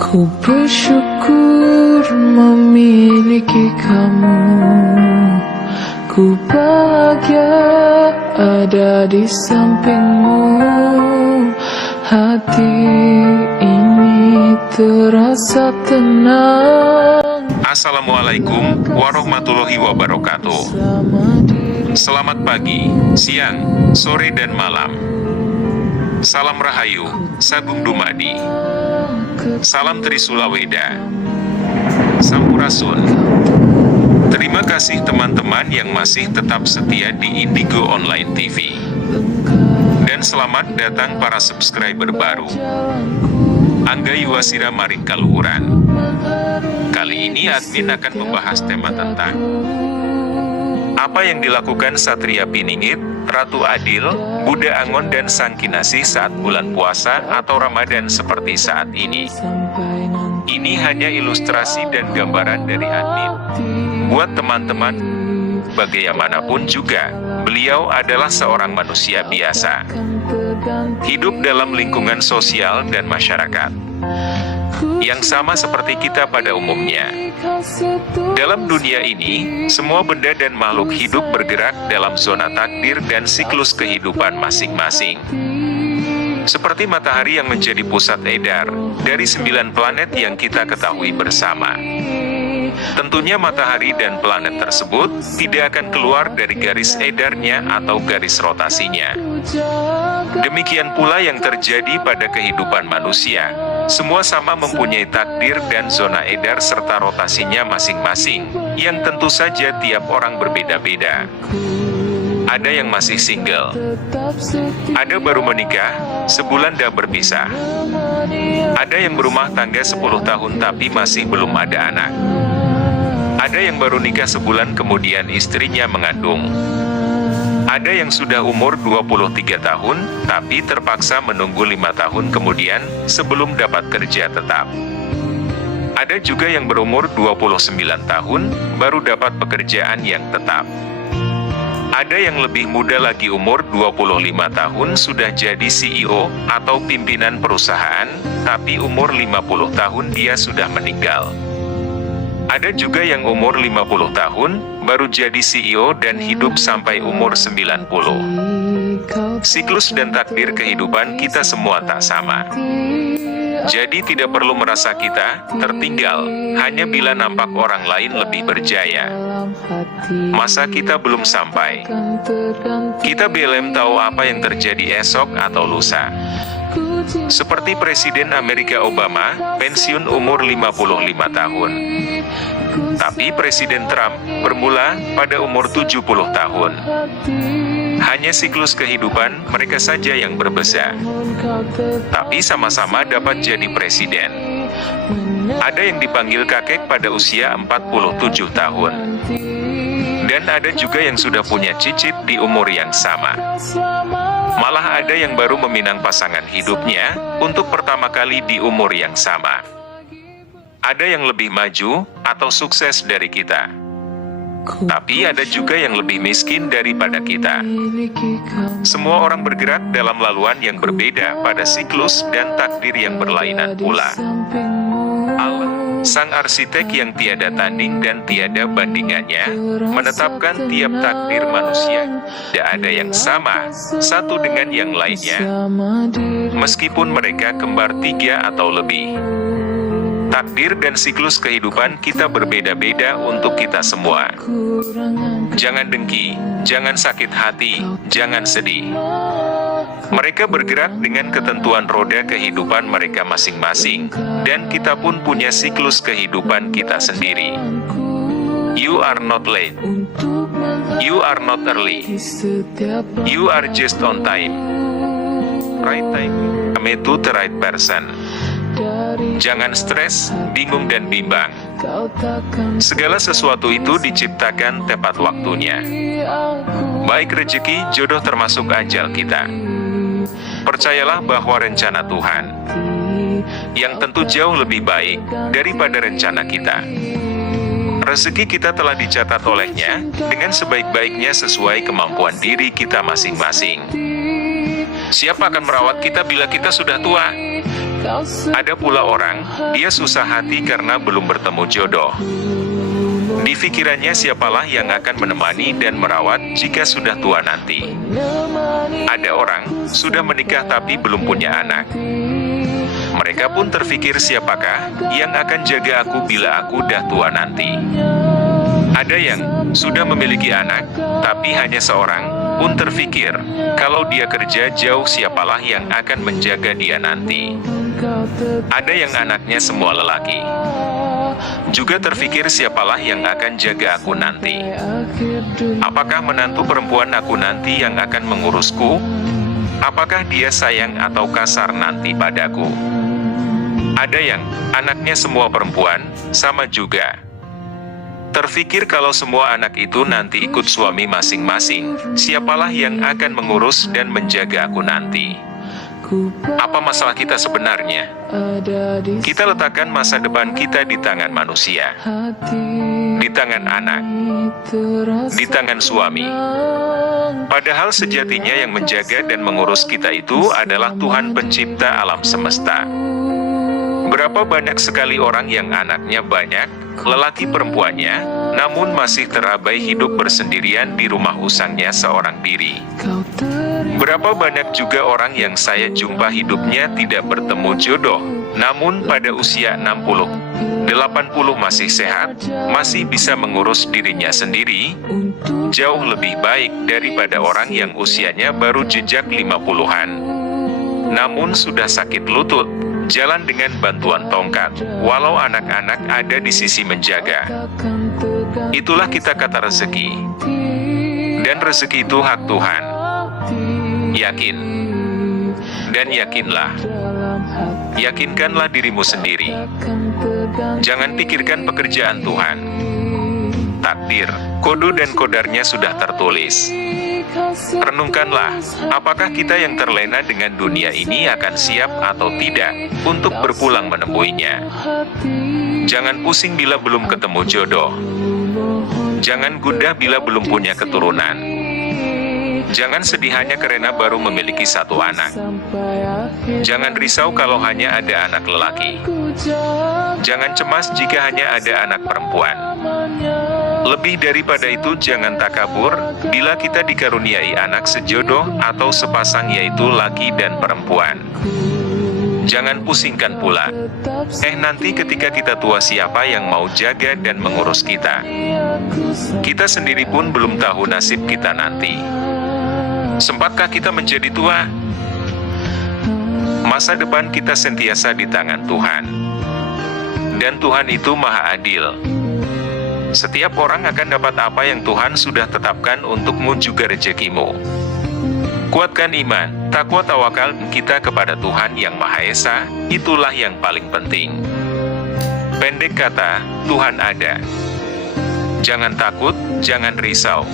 Ku bersyukur memiliki kamu. Ku bahagia ada di sampingmu. Hati ini terasa tenang. Assalamualaikum warahmatullahi wabarakatuh. Selamat pagi, siang, sore dan malam. Salam Rahayu, Sagung Dumadi. Salam Trisula Weda. Sampurasun. Terima kasih teman-teman yang masih tetap setia di Indigo Online TV. Dan selamat datang para subscriber baru. Angga Yuwasira Maring Kaluhuran. Kali ini admin akan membahas tema tentang apa yang dilakukan Satria Piningit, Ratu Adil, Buddha Angon dan Sang Kinasih saat bulan puasa atau Ramadan seperti saat ini. Ini hanya ilustrasi dan gambaran dari admin. Buat teman-teman, bagaimanapun juga, beliau adalah seorang manusia biasa. Hidup dalam lingkungan sosial dan masyarakat yang sama seperti kita pada umumnya. Dalam dunia ini, semua benda dan makhluk hidup bergerak dalam zona takdir dan siklus kehidupan masing-masing. Seperti matahari yang menjadi pusat edar dari 9 planet yang kita ketahui bersama. Tentunya matahari dan planet tersebut tidak akan keluar dari garis edarnya atau garis rotasinya. Demikian pula yang terjadi pada kehidupan manusia. Semua sama mempunyai takdir dan zona edar serta rotasinya masing-masing, yang tentu saja tiap orang berbeda-beda. Ada yang masih single, ada baru menikah, sebulan dah berpisah. Ada yang berumah tangga 10 tahun tapi masih belum ada anak. Ada yang baru nikah sebulan kemudian istrinya mengandung. Ada yang sudah umur 23 tahun, tapi terpaksa menunggu 5 tahun kemudian, sebelum dapat kerja tetap. Ada juga yang berumur 29 tahun, baru dapat pekerjaan yang tetap. Ada yang lebih muda lagi umur 25 tahun sudah jadi CEO atau pimpinan perusahaan, tapi umur 50 tahun dia sudah meninggal. Ada juga yang umur 50 tahun, baru jadi CEO dan hidup sampai umur 90. Siklus dan takdir kehidupan kita semua tak sama. Jadi tidak perlu merasa kita tertinggal, hanya bila nampak orang lain lebih berjaya. Masa kita belum sampai? Kita belum tahu apa yang terjadi esok atau lusa. Seperti Presiden Amerika Obama, pensiun umur 55 tahun. Tapi Presiden Trump bermula pada umur 70 tahun. Hanya siklus kehidupan mereka saja yang berbeza. Tapi sama-sama dapat jadi presiden. Ada yang dipanggil kakek pada usia 47 tahun. Dan ada juga yang sudah punya cicit di umur yang sama. Malah ada yang baru meminang pasangan hidupnya untuk pertama kali di umur yang sama. Ada yang lebih maju atau sukses dari kita. Tapi ada juga yang lebih miskin daripada kita. Semua orang bergerak dalam laluan yang berbeda pada siklus dan takdir yang berlainan pula. Allah, Sang Arsitek yang tiada tanding dan tiada bandingannya, menetapkan tiap takdir manusia. Tidak ada yang sama, satu dengan yang lainnya. Meskipun mereka kembar 3 atau lebih. Takdir dan siklus kehidupan kita berbeda-beda untuk kita semua. Jangan dengki, jangan sakit hati, jangan sedih. Mereka bergerak dengan ketentuan roda kehidupan mereka masing-masing, dan kita pun punya siklus kehidupan kita sendiri. You are not late. You are not early. You are just on time. Right time. To the right person. Jangan stres, bingung dan bimbang. Segala sesuatu itu diciptakan tepat waktunya. Baik rezeki, jodoh termasuk ajal kita. Percayalah bahwa rencana Tuhan yang tentu jauh lebih baik daripada rencana kita. Rezeki kita telah dicatat olehnya dengan sebaik-baiknya sesuai kemampuan diri kita masing-masing. Siapa akan merawat kita bila kita sudah tua? Ada pula orang, dia susah hati karena belum bertemu jodoh. Di pikirannya siapalah yang akan menemani dan merawat jika sudah tua nanti. Ada orang, sudah menikah tapi belum punya anak. Mereka pun terpikir siapakah yang akan jaga aku bila aku dah tua nanti. Ada yang sudah memiliki anak, tapi hanya seorang, pun terpikir, kalau dia kerja jauh siapalah yang akan menjaga dia nanti. Ada yang anaknya semua lelaki. Juga terpikir siapalah yang akan jaga aku nanti. Apakah menantu perempuan aku nanti yang akan mengurusku? Apakah dia sayang atau kasar nanti padaku? Ada yang anaknya semua perempuan, sama juga. Terfikir kalau semua anak itu nanti ikut suami masing-masing, siapalah yang akan mengurus dan menjaga aku nanti? Apa masalah kita sebenarnya? Kita letakkan masa depan kita di tangan manusia, di tangan anak, di tangan suami. Padahal sejatinya yang menjaga dan mengurus kita itu adalah Tuhan pencipta alam semesta. Berapa banyak sekali orang yang anaknya banyak, lelaki perempuannya, namun masih terabai hidup bersendirian di rumah usangnya seorang diri. Berapa banyak juga orang yang saya jumpa hidupnya tidak bertemu jodoh, namun pada usia 60, 80 masih sehat, masih bisa mengurus dirinya sendiri, jauh lebih baik daripada orang yang usianya baru jejak 50-an. Namun sudah sakit lutut, jalan dengan bantuan tongkat, walau anak-anak ada di sisi menjaga. Itulah kita kata rezeki. Dan rezeki itu hak Tuhan. Yakin. Dan yakinlah. Yakinkanlah dirimu sendiri. Jangan pikirkan pekerjaan Tuhan. Takdir, kode dan kodarnya sudah tertulis. Renungkanlah, apakah kita yang terlena dengan dunia ini akan siap atau tidak untuk berpulang menemuinya. Jangan pusing bila belum ketemu jodoh. Jangan gundah bila belum punya keturunan. Jangan sedih hanya karena baru memiliki satu anak. Jangan risau kalau hanya ada anak lelaki. Jangan cemas jika hanya ada anak perempuan. Lebih daripada itu, jangan takabur bila kita dikaruniai anak sejodoh atau sepasang, yaitu laki dan perempuan. Jangan pusingkan pula. Nanti ketika kita tua siapa yang mau jaga dan mengurus kita? Kita sendiri pun belum tahu nasib kita nanti. Sempatkah kita menjadi tua? Masa depan kita sentiasa di tangan Tuhan. Dan Tuhan itu Maha Adil. Setiap orang akan dapat apa yang Tuhan sudah tetapkan untukmu juga rezekimu. Kuatkan iman, takwa tawakal kita kepada Tuhan yang Maha Esa, itulah yang paling penting. Pendek kata, Tuhan ada. Jangan takut, jangan risau.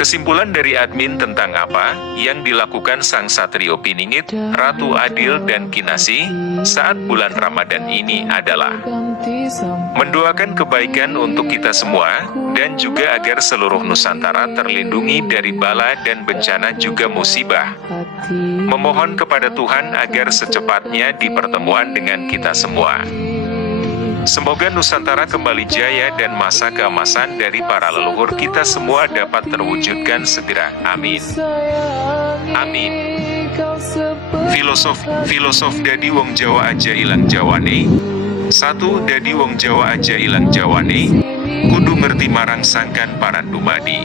Kesimpulan dari admin tentang apa yang dilakukan Sang Satrio Piningit, Ratu Adil dan Kinasih saat bulan Ramadan ini adalah mendoakan kebaikan untuk kita semua, dan juga agar seluruh Nusantara terlindungi dari bala dan bencana juga musibah. Memohon kepada Tuhan agar secepatnya di pertemuan dengan kita semua. Semoga Nusantara kembali jaya dan masa keemasan dari para leluhur kita semua dapat terwujudkan segera. Amin. Amin. Filosof Dadi Wong Jawa aja ilang Jawane. 1. Dadi Wong Jawa aja ilang Jawane, kudu ngerti marang sangkan paran dumadi.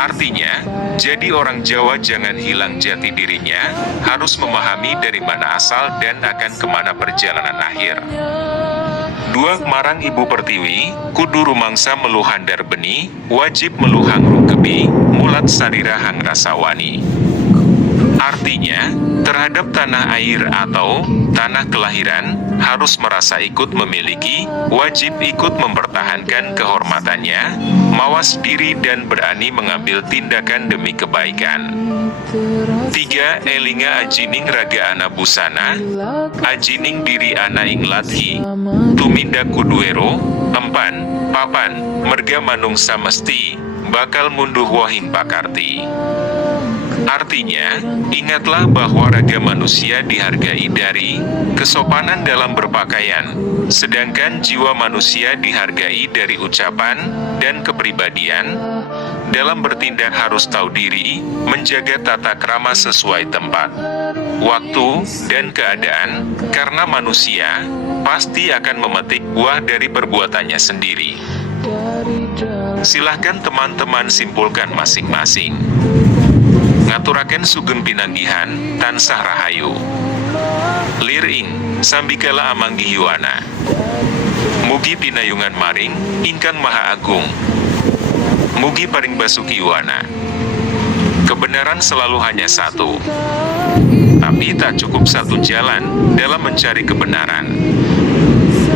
Artinya, jadi orang Jawa jangan hilang jati dirinya, harus memahami dari mana asal dan akan kemana perjalanan akhir. 2. Marang Ibu Pertiwi, kudu rumangsa melu handar beni, wajib melu hangrung kebi, mulat sarira hang rasawani. Artinya, terhadap tanah air atau tanah kelahiran, harus merasa ikut memiliki, wajib ikut mempertahankan kehormatannya, mawas diri dan berani mengambil tindakan demi kebaikan. 3. Elinga ajining raga ana busana, ajining diri ana ing ladhi, tumindak kuduero, empan, papan, merga manungsa mesti, bakal munduh wahing pakarti. Artinya, ingatlah bahwa raga manusia dihargai dari kesopanan dalam berpakaian, sedangkan jiwa manusia dihargai dari ucapan dan kepribadian. Dalam bertindak harus tahu diri, menjaga tata krama sesuai tempat, waktu, dan keadaan, karena manusia pasti akan memetik buah dari perbuatannya sendiri. Silahkan teman-teman simpulkan masing-masing. Ngaturaken sugeng pinanggihan, tansah rahayu. Liring, sambikala amanggi yuana. Mugi pinayungan maring, ingkang maha agung. Mugi paring basuki yuana. Kebenaran selalu hanya satu. Tapi tak cukup satu jalan dalam mencari kebenaran.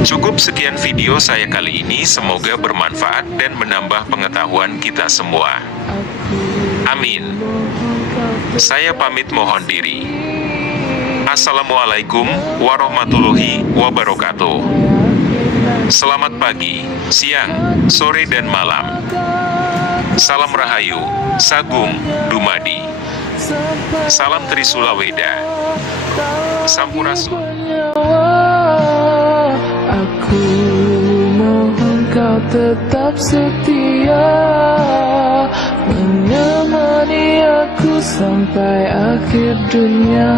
Cukup sekian video saya kali ini, semoga bermanfaat dan menambah pengetahuan kita semua. Amin. Saya pamit mohon diri. Assalamualaikum warahmatullahi wabarakatuh. Selamat pagi, siang, sore dan malam. Salam Rahayu, Sagung Dumadi. Salam Trisula Weda. Sampurasun. Aku mohon kau tetap setia, menemani aku sampai akhir dunia.